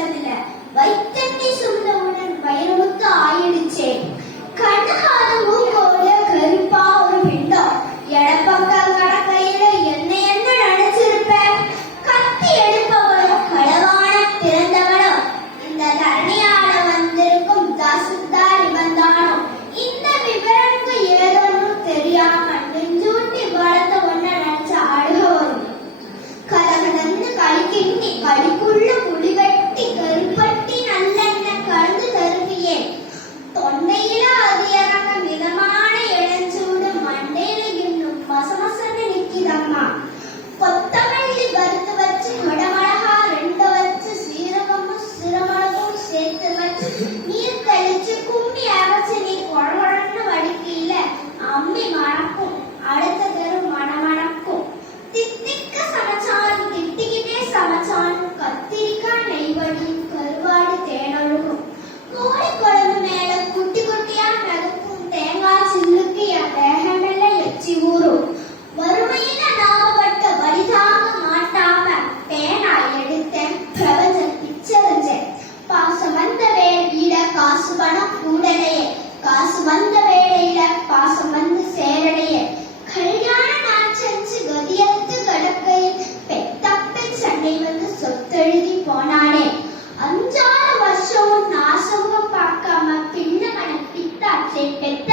உள்ளதுல வைத்தட்டி சுண்டவுடன் வைரமுத்து ஆயிடுச்சே. கண்ணகால மூக்கோட கருப்பா ஒரு பிண்டம் எடப்பக்க கடக்கையில என்ன என்ன நினைச்சிருப்ப. கத்தி எடுப்பவளோ களவான பிறந்தவளோ இந்த தரணியால வந்திருக்கும் தாசுதாரி வந்தானோ. இந்த விவரங்க ஏதோன்னு தெரியாம நெஞ்சூட்டி வளர்த்த ஒன்ன நினைச்ச அழுக வரும். கதகடந்து களிக்கிண்ணி களிக்குள்ள புளிகட்டி கருப்பட்டி நல்லெண்ண கலந்து தருவியே. தொண்டையில அது இறங்க மிதமான இளஞ்சூடு மண்டையில இன்னும் மசமசன்னு நிக்கிதம்மா. கொத்தமல்லி வறுத்து வச்சு மடமழகா ரெண்டு வச்சு சீரகமும் சிறுமளவும் சேர்த்து வச்சு நீர் தெளிச்சு கும்பி அரைச்சு நீ குழகுழன்னு வடிக்கையில அம்மி மணக்கும், அடுத்த தெரு மணமணக்கும். தித்திக்க சமைச்சாலும் திட்டிக்கிட்டே சமைச்சாலும் கத்திரிக்காய் நெய்வடியும் கருவாடு தேனொழுகும். கோழி குழம்பு மேல குட்டி குட்டியா மிதக்கும் தேங்காய் சில்லுக்கு என் தேகமெல்லாம் எச்சி ஊறும். வறுமையில நாமப்பட்ட வலிதாக மாட்டாம பேனா எடுத்தேன், பிரபஞ்சம் பிச்சரிஞ்சேன். பாசம் வந்த வேளையில காசு பணம் கூடலையே, காசு வந்த வேளையில பாசம் வந்து சேரலையே. கல்யாண நான் செஞ்சு கதியத்து கடக்கையில் பெத்தப்பை சண்டை வந்து சொத்தெழுதி போனானே. 5-6 வருஷமும் நாசமும் பார்க்காம பின்ன மன பித்தாச்சை பெத்த